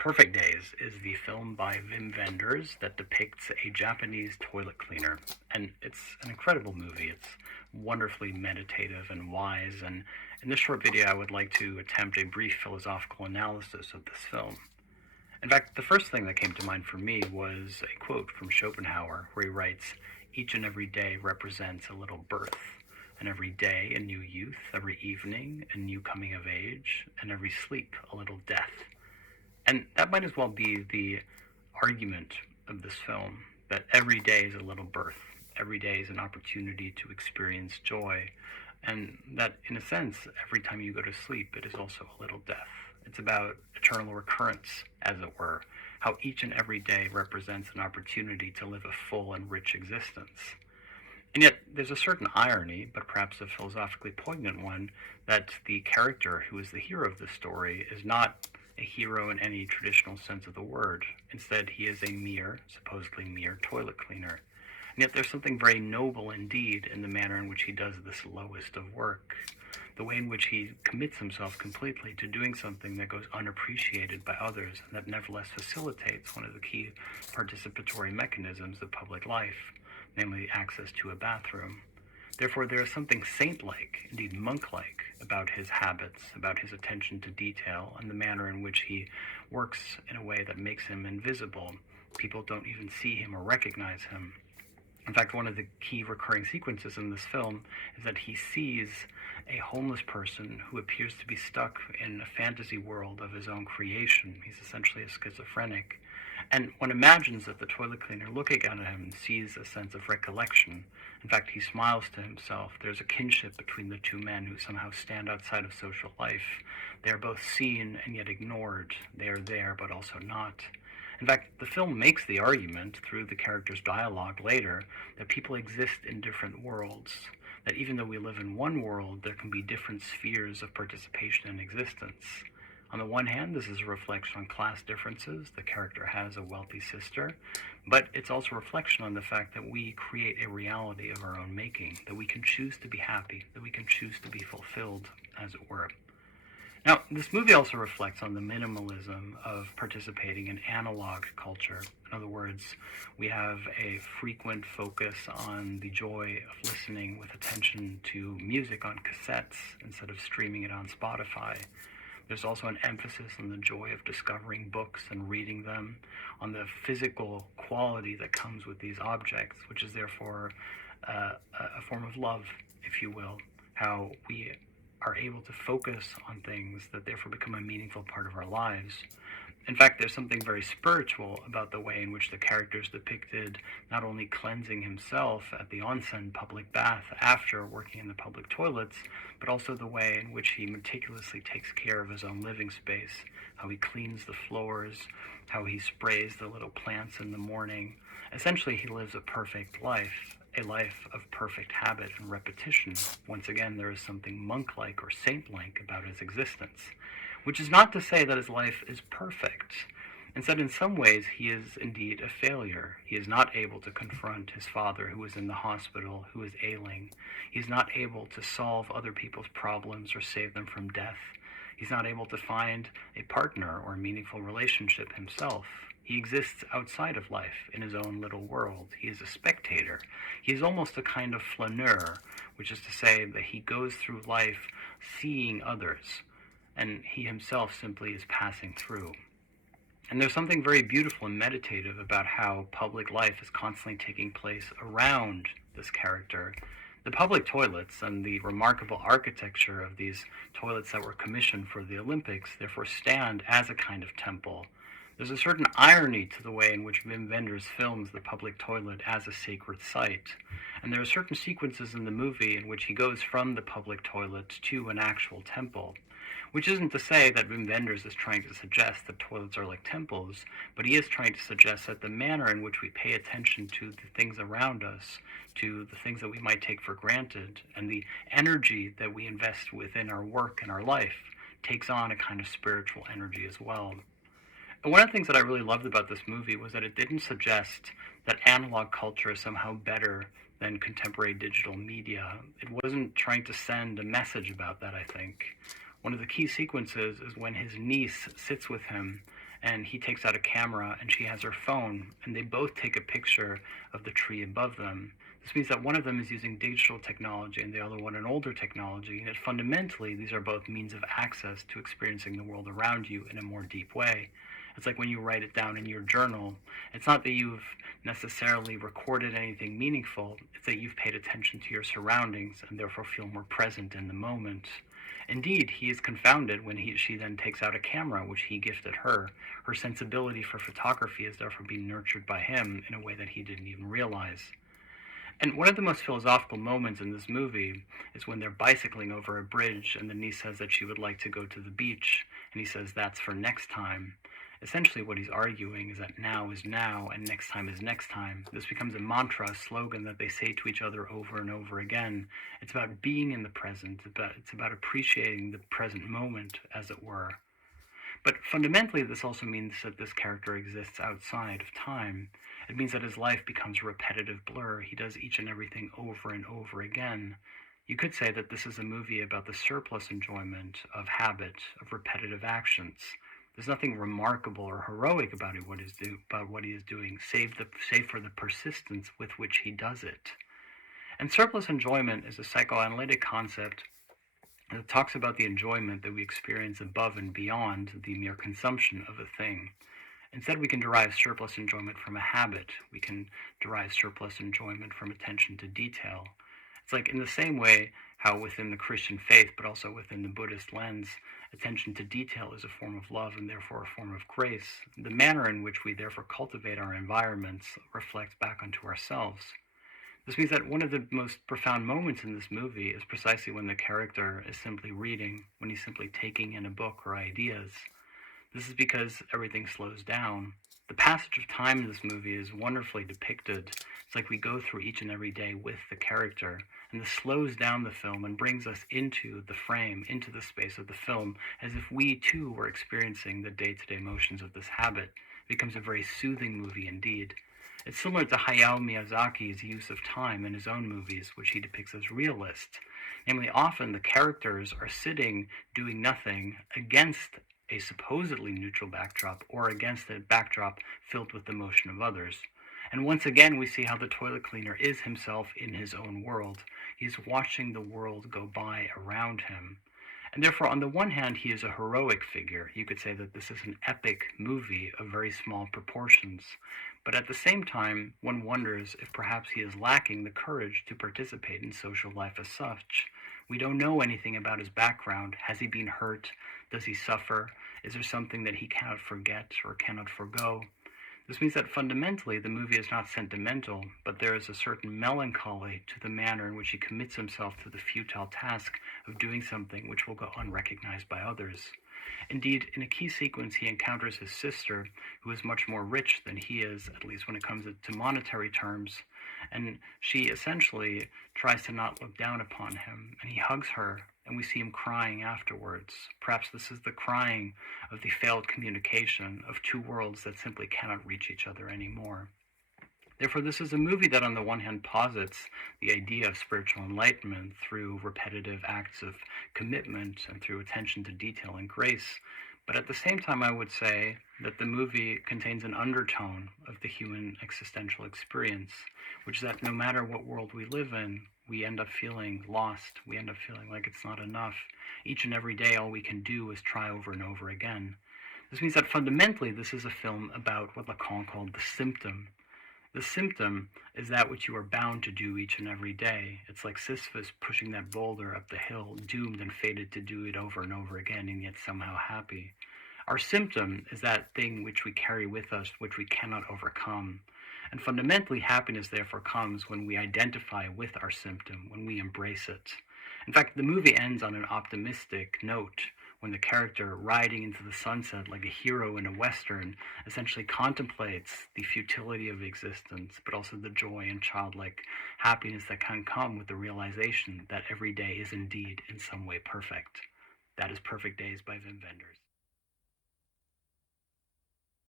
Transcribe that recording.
Perfect Days is the film by Wim Wenders that depicts a Japanese toilet cleaner. And it's an incredible movie. It's wonderfully meditative and wise. And in this short video, I would like to attempt a brief philosophical analysis of this film. In fact, the first thing that came to mind for me was a quote from Schopenhauer, where he writes, "Each and every day represents a little birth, and every day a new youth, every evening a new coming of age, and every sleep a little death." And that might as well be the argument of this film, that every day is a little birth, every day is an opportunity to experience joy, and that in a sense, every time you go to sleep, it is also a little death. It's about eternal recurrence, as it were, how each and every day represents an opportunity to live a full and rich existence. And yet, there's a certain irony, but perhaps a philosophically poignant one, that the character who is the hero of this story is not a hero in any traditional sense of the word. Instead, he is a supposedly mere toilet cleaner. And yet there's something very noble indeed in the manner in which he does this lowest of work, the way in which he commits himself completely to doing something that goes unappreciated by others and that nevertheless facilitates one of the key participatory mechanisms of public life, namely access to a bathroom. Therefore, there is something saint-like, indeed monk-like, about his habits, about his attention to detail, and the manner in which he works in a way that makes him invisible. People don't even see him or recognize him. In fact, one of the key recurring sequences in this film is that he sees a homeless person who appears to be stuck in a fantasy world of his own creation. He's essentially a schizophrenic. And one imagines that the toilet cleaner looking at him sees a sense of recollection. In fact, he smiles to himself. There's a kinship between the two men who somehow stand outside of social life. They are both seen and yet ignored. They are there, but also not. In fact, the film makes the argument, through the characters' dialogue later, that people exist in different worlds. That even though we live in one world, there can be different spheres of participation in existence. On the one hand, this is a reflection on class differences. The character has a wealthy sister, but it's also a reflection on the fact that we create a reality of our own making, that we can choose to be happy, that we can choose to be fulfilled, as it were. Now, this movie also reflects on the minimalism of participating in analog culture. In other words, we have a frequent focus on the joy of listening with attention to music on cassettes instead of streaming it on Spotify. There's also an emphasis on the joy of discovering books and reading them, on the physical quality that comes with these objects, which is therefore a form of love, if you will, how we are able to focus on things that therefore become a meaningful part of our lives. In fact, there's something very spiritual about the way in which the character is depicted, not only cleansing himself at the onsen public bath after working in the public toilets, but also the way in which he meticulously takes care of his own living space, how he cleans the floors, how he sprays the little plants in the morning. Essentially, he lives a perfect life, a life of perfect habit and repetition. Once again, there is something monk-like or saint-like about his existence, which is not to say that his life is perfect. Instead, in some ways, he is indeed a failure. He is not able to confront his father, who is in the hospital, who is ailing. He's not able to solve other people's problems or save them from death. He's not able to find a partner or a meaningful relationship himself. He exists outside of life, in his own little world. He is a spectator. He is almost a kind of flaneur, which is to say that he goes through life seeing others, and he himself simply is passing through. And there's something very beautiful and meditative about how public life is constantly taking place around this character. The public toilets and the remarkable architecture of these toilets that were commissioned for the Olympics therefore stand as a kind of temple. There's a certain irony to the way in which Wim Wenders films the public toilet as a sacred site. And there are certain sequences in the movie in which he goes from the public toilet to an actual temple. Which isn't to say that Wim Wenders is trying to suggest that toilets are like temples, but he is trying to suggest that the manner in which we pay attention to the things around us, to the things that we might take for granted, and the energy that we invest within our work and our life takes on a kind of spiritual energy as well. And one of the things that I really loved about this movie was that it didn't suggest that analog culture is somehow better than contemporary digital media. It wasn't trying to send a message about that, I think. One of the key sequences is when his niece sits with him and he takes out a camera and she has her phone, and they both take a picture of the tree above them. This means that one of them is using digital technology and the other one an older technology, and that fundamentally these are both means of access to experiencing the world around you in a more deep way. It's like when you write it down in your journal, it's not that you've necessarily recorded anything meaningful, it's that you've paid attention to your surroundings and therefore feel more present in the moment. Indeed, he is confounded when she then takes out a camera which he gifted her. Her sensibility for photography is therefore being nurtured by him in a way that he didn't even realize. And one of the most philosophical moments in this movie is when they're bicycling over a bridge and the niece says that she would like to go to the beach, and he says that's for next time. Essentially what he's arguing is that now is now and next time is next time. This becomes a mantra, a slogan that they say to each other over and over again. It's about being in the present. It's about appreciating the present moment, as it were. But fundamentally, this also means that this character exists outside of time. It means that his life becomes a repetitive blur. He does each and everything over and over again. You could say that this is a movie about the surplus enjoyment of habit, of repetitive actions. There's nothing remarkable or heroic about what he is doing, save for the persistence with which he does it. And surplus enjoyment is a psychoanalytic concept that talks about the enjoyment that we experience above and beyond the mere consumption of a thing. Instead, we can derive surplus enjoyment from a habit. We can derive surplus enjoyment from attention to detail. It's like in the same way how within the Christian faith, but also within the Buddhist lens, attention to detail is a form of love and therefore a form of grace. The manner in which we therefore cultivate our environments reflects back onto ourselves. This means that one of the most profound moments in this movie is precisely when the character is simply reading, when he's simply taking in a book or ideas. This is because everything slows down. The passage of time in this movie is wonderfully depicted. It's like we go through each and every day with the character, and this slows down the film and brings us into the frame, into the space of the film, as if we too were experiencing the day-to-day motions of this habit. It becomes a very soothing movie indeed. It's similar to Hayao Miyazaki's use of time in his own movies, which he depicts as realist. Namely, often the characters are sitting doing nothing against a supposedly neutral backdrop or against a backdrop filled with the motion of others. And once again, we see how the toilet cleaner is himself in his own world. He's watching the world go by around him. And therefore, on the one hand, he is a heroic figure. You could say that this is an epic movie of very small proportions. But at the same time, one wonders if perhaps he is lacking the courage to participate in social life as such. We don't know anything about his background. Has he been hurt? Does he suffer? Is there something that he cannot forget or cannot forgo? This means that fundamentally the movie is not sentimental, but there is a certain melancholy to the manner in which he commits himself to the futile task of doing something which will go unrecognized by others. Indeed, in a key sequence, he encounters his sister, who is much more rich than he is, at least when it comes to monetary terms, and she essentially tries to not look down upon him, and he hugs her, and we see him crying afterwards. Perhaps this is the crying of the failed communication of two worlds that simply cannot reach each other anymore. Therefore, this is a movie that on the one hand posits the idea of spiritual enlightenment through repetitive acts of commitment and through attention to detail and grace. But at the same time, I would say that the movie contains an undertone of the human existential experience, which is that no matter what world we live in, we end up feeling lost. We end up feeling like it's not enough. Each and every day, all we can do is try over and over again. This means that fundamentally, this is a film about what Lacan called the symptom. The symptom is that which you are bound to do each and every day. It's like Sisyphus pushing that boulder up the hill, doomed and fated to do it over and over again, and yet somehow happy. Our symptom is that thing which we carry with us, which we cannot overcome. And fundamentally, happiness therefore comes when we identify with our symptom, when we embrace it. In fact, the movie ends on an optimistic note, when the character, riding into the sunset like a hero in a Western, essentially contemplates the futility of existence, but also the joy and childlike happiness that can come with the realization that every day is indeed in some way perfect. That is Perfect Days by Wim Wenders.